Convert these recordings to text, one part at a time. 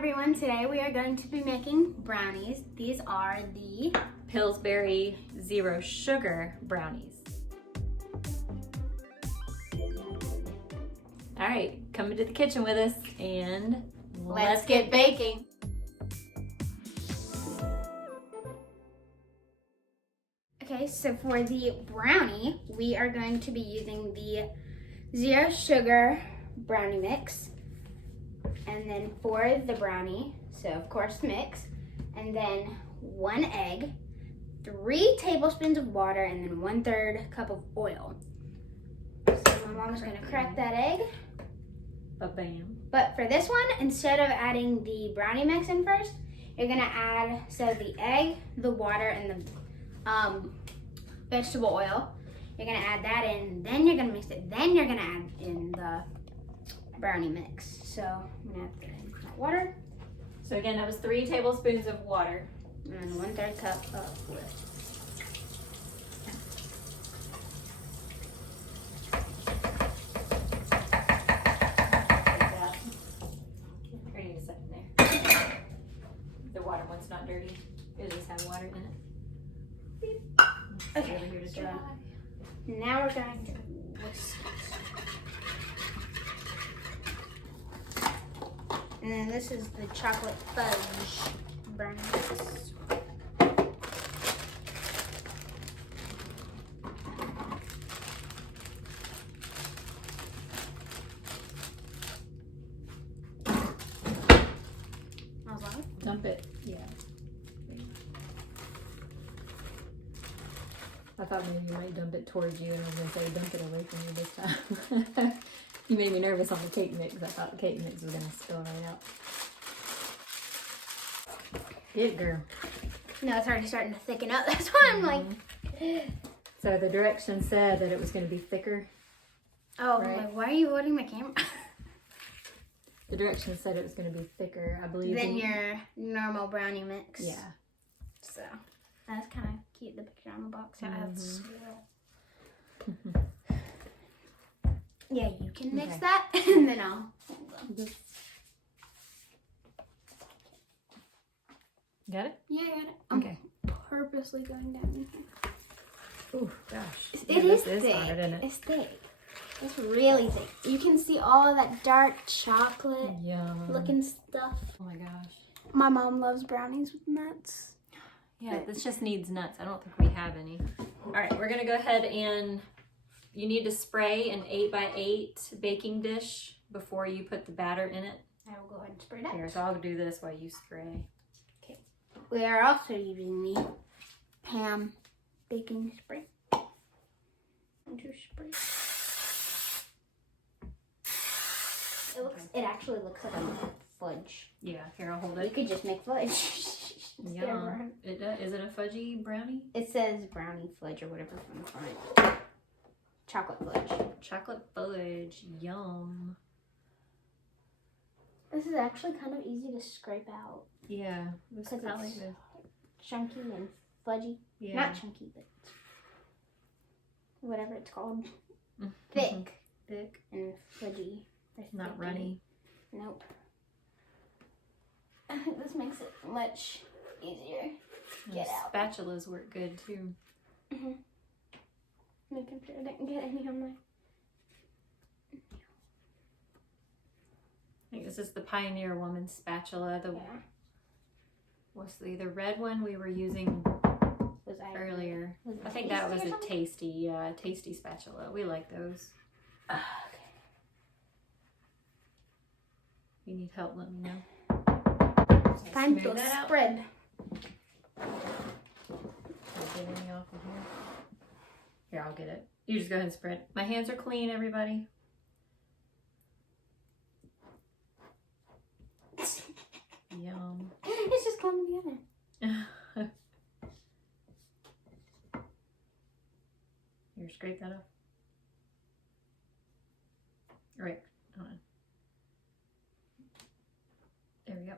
everyone, today we are going to be making brownies. These are the Pillsbury zero sugar brownies. All right, come into the kitchen with us and let's get baking. Okay, so for the brownie, we are going to be using the zero sugar brownie mix. And then for the brownie, so of course mix, and then 1 egg, 3 tablespoons of water, and then 1/3 cup of oil. So my mom's gonna crack that egg. Ba-bam. But for this one, instead of adding the brownie mix in first, you're gonna add, so the egg, the water, and the vegetable oil. You're gonna add that in, then you're gonna mix it, then you're gonna add in the brownie mix. So I'm gonna add the water. So again, that was 3 tablespoons of water. And 1/3 cup of oil. Or you just set in there. The water one's not dirty. It just has water in it. Okay. Over here to dry. Now we're going to whisk it. And then this is the chocolate fudge brownies. How's that? Dump it. Yeah. I thought maybe you might dump it towards you, and I was gonna say dump it away from you this time. You made me nervous on the cake mix. I thought the cake mix was gonna spill right out. Get girl. No, it's already starting to thicken up. That's why I'm like. So the directions said that it was gonna be thicker. Oh, right? like, why are you holding my camera? The directions said it was gonna be thicker, I believe. Than your normal brownie mix. Yeah. So that's kind of cute. The picture on the box. How it has swirl. Yeah, you can mix that, and then I'll. Got it? Yeah, I got it. Okay. I'm purposely going down in here. Oh gosh. It is thick. thick. Isn't it? It's thick. It's really thick. You can see all of that dark chocolate Yum. looking stuff. Oh my gosh. My mom loves brownies with nuts. Yeah, this just needs nuts. I don't think we have any. All right, we're gonna go ahead and you need to spray an 8x8 baking dish before you put the batter in it. I will go ahead and spray that. Here, so I'll do this while you spray. Okay. We are also using the Pam baking spray. Spray. It actually looks like a fudge. Yeah, here, I'll hold You it. could just make fudge. Yum. Is it a fudgy brownie? It says brownie fudge or whatever from the front. Chocolate fudge. Chocolate fudge. Yum. This is actually kind of easy to scrape out. Yeah. This is Because like it's this. chunky and fudgy. Yeah. Not chunky, but whatever it's called. Thick Thick. and fudgy. Or Not thick runny. and- Nope. I think this makes it much easier. Get out. Spatulas work good too. Making sure I didn't get any on my. I think this is the Pioneer Woman spatula. The Yeah. what's the red one we were using Was I earlier? was it I think that was tasty or a something? tasty spatula. We like those. Okay. If you need help, let me know. Time Smooth to that out. spread. Get any off of here? Here, I'll get it. You just go ahead and spread. My hands are clean, everybody. Yum. It's just coming together. Here, scrape that off. All right, hold on. There we go.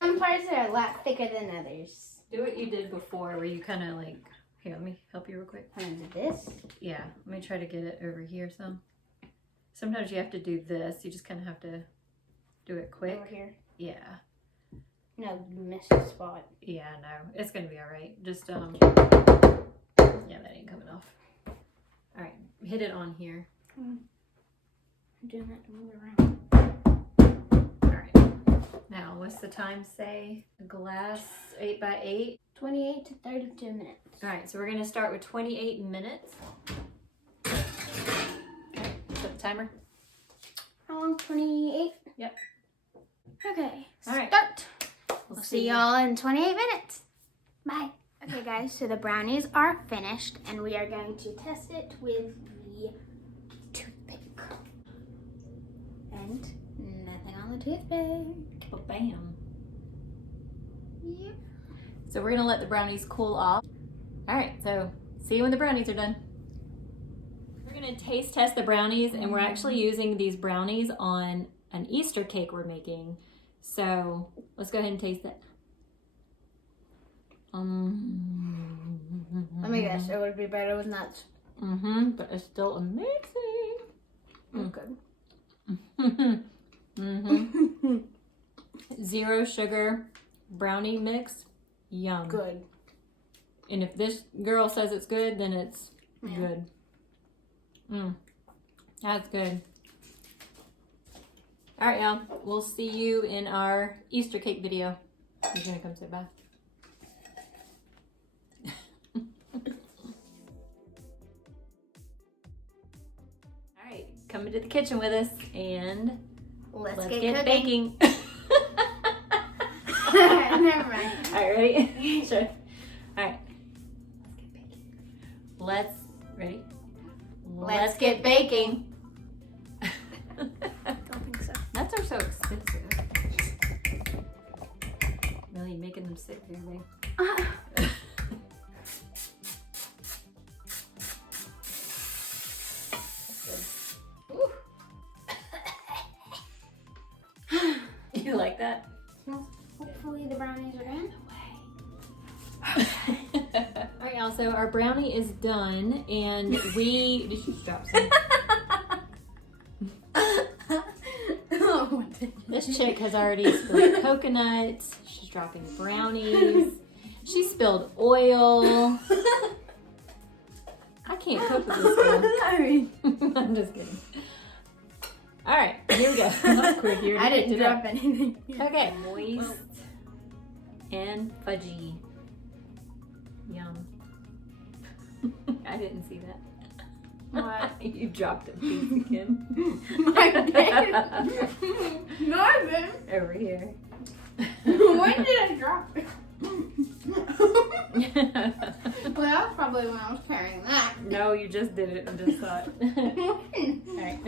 Some parts are a lot thicker than others. Do what you did before where you kind of like, here, let me help you real quick. And this. Yeah, let me try to get it over here some. Sometimes you have to do this. You just kind of have to do it quick. Over here. Yeah. No, you missed a spot. Yeah, no. It's going to be all right. Just, yeah, that ain't coming off. All right. Hit it on here. I'm doing it to move around. All right. Now, what's the time say? A glass 8 by 8? 28 to 32 minutes. All right, so we're going to start with 28 minutes. Okay, set the timer. How long? 28? Yep. Okay, All right. start. We'll See y'all in 28 minutes. Bye. Okay, guys, so the brownies are finished, and we are going to test it with the toothpick. And nothing on the toothpick. Well, bam. Yep. So we're going to let the brownies cool off. All right, so see you when the brownies are done. We're going to taste test the brownies, and we're actually using these brownies on an Easter cake we're making. So let's go ahead and taste it. Let me guess, it would be better with nuts. But it's still amazing. Good. 0 sugar brownie mix. Yum. Good. And if this girl says it's good, then it's good. That's good. All right, y'all. We'll see you in our Easter cake video. You're gonna come say bye. All right, come into the kitchen with us and Let's get get baking. Never mind. All right, ready? Sure. All right. Ready? Let's get baking. Don't think so. Nuts are so expensive. Millie, making them sick there, babe. You like that? Hopefully the brownies are done. All right, y'all. So our brownie is done, and we did you drop some? This chick has already spilled coconuts. She's dropping brownies. She spilled oil. I can't cook with this girl. I'm just kidding. All right, here we go. That was quick. You I already didn't picked it up. drop anything. Okay, moist and fudgy. Yum. I didn't see that. What? You dropped a piece again. I did. No, I didn't. Over here. When did I drop it? Well, that was probably when I was carrying that. No, you just did it and just thought. All right.